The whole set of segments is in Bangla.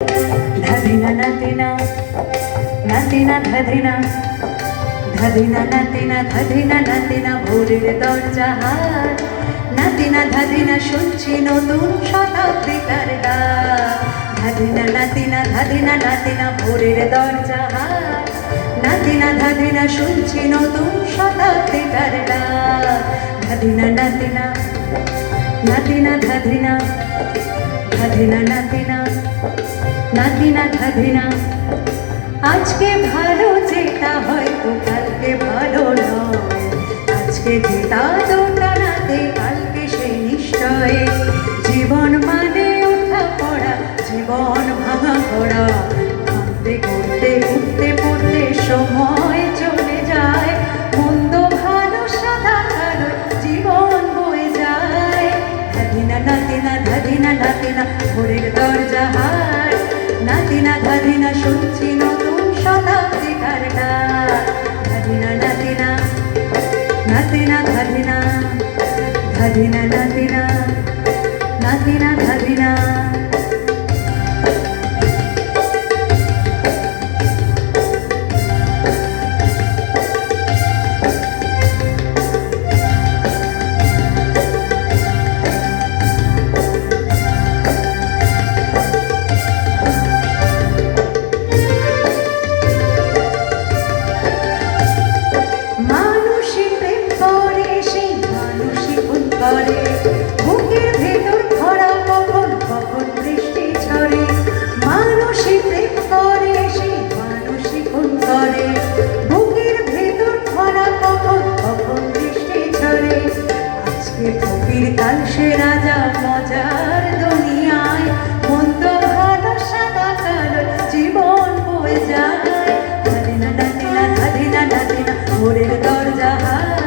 ধাদিনা নাতিনা নাতিনা ধাদিনা ধাদিনা নাতিনা ধাদিনা নাতিনা ভোরের দরজা হার নাতিনা ধাদিনা শুনছি নতুন শতাব্দীকার ডাক ধাদিনা নাতিনা ধাদিনা নাতিনা ভোরের দরজা হার নাতিনা ধাদিনা শুনছি নতুন শতাব্দীকার ডাক ধাদিনা নাতিনা নাতিনা ধাদিনা ধাদিনা নাতিনা নাতিনা ধাদিনা আজকে ভালো যেটা হয়তো কালকে ভালো নয় আজকে যেটা দোটা নাতে কালকে সে নিশ্চয় জীবন মানে ওঠা পড়া জীবন ভাঙা পড়া ভাঙতে করতে উঠতে পড়তে সময় চলে যায় মন্দ ভালো সাদা কালো জীবন বয়ে যায় ধাদিনা নাতিনা ধাদিনা নাতিনা ভোরের দরজা হার নাতিনা ধাদিনা শুনছি নতুন শতাব্দীকার ডাক ধাদিনা নাতিনা নাতিনা ধাদিনা ধাদিনা নাতিনা নাতিনা ধাদিনা বুকের ভেতর খরা কখন কখন বৃষ্টি ঝরে মানুষই প্রেম করে সেই মানুষই খুন করে বুকের ভেতর খরা কখন কখন বৃষ্টি ঝরে আজকে ফকির কাল সে রাজা মজার দুনিয়ায় মন্দ ভালো সাদা কালো জীবন বয়ে যায় ধাদিনা নাতিনা ধাদিনা নাতিনা ভোরের দরজা হার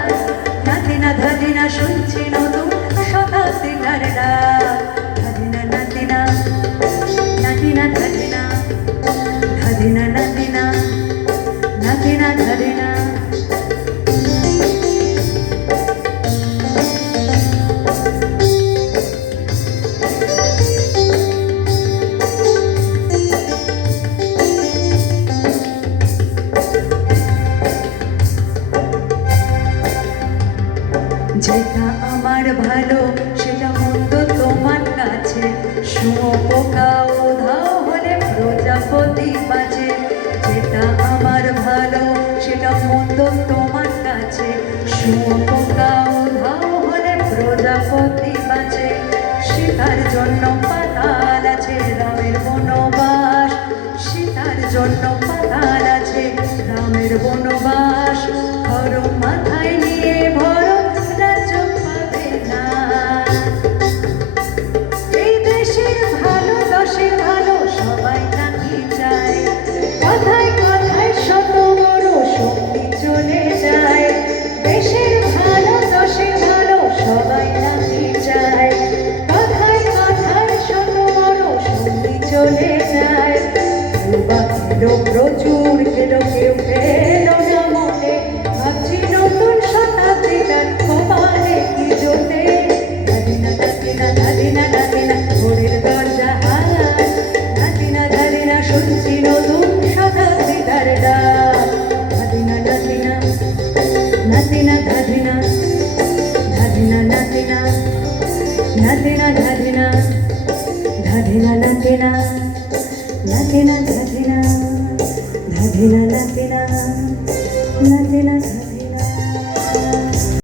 নাতিনা ধাদিনা শুনছি নতুন শতাব্দীকার ডাক ধাদিনা নাতিনা নাতিনা ধাদিনা ধাদিনা নাতিনা নাতিনা ধাদিনা যেটা আমার ভালো সেটা মন্দ তোমার কাছে শুঁয়োপোকা উধাও হলে প্রজাপতি বাজে যেটা আমার ভালো সেটা মন্দ তোমার কাছে শুঁয়োপোকা উধাও হলে প্রজাপতি বাজে সীতার জন্য পাতাল আছে রামের বনবাস সীতার জন্য পাতাল আছে রামের বনবাস ধরো মাথায় নিয়ে ভরো ভালো সবাই নাকি চায় কথায় কথায় শত বড় শক্তি চলে যায় দেশের ভালো দশের ভালো সবাই নাকি চায় কথায় কথায় শত বড় শক্তি চলে যায় বা খেলো প্রচুর খেলো কেউ খেলো না মনে ভাবছি নতুন শতাব্দীটার কপালে কি জোটে ধাদিনা নাতিনা ধাদিনা নাতিনা ভোরের দরজা শুনছি নতুন শতাব্দীকার ডাক ধাদিনা নাতিনা নাতিনা ধাদিনা ধাদিনা নাতিনা নাতিনা ধাদিনা ধাদিনা নাতিনা নাতিনা ধাদিনা ধাদিনা নাতিনা নাতিনা ধাদিনা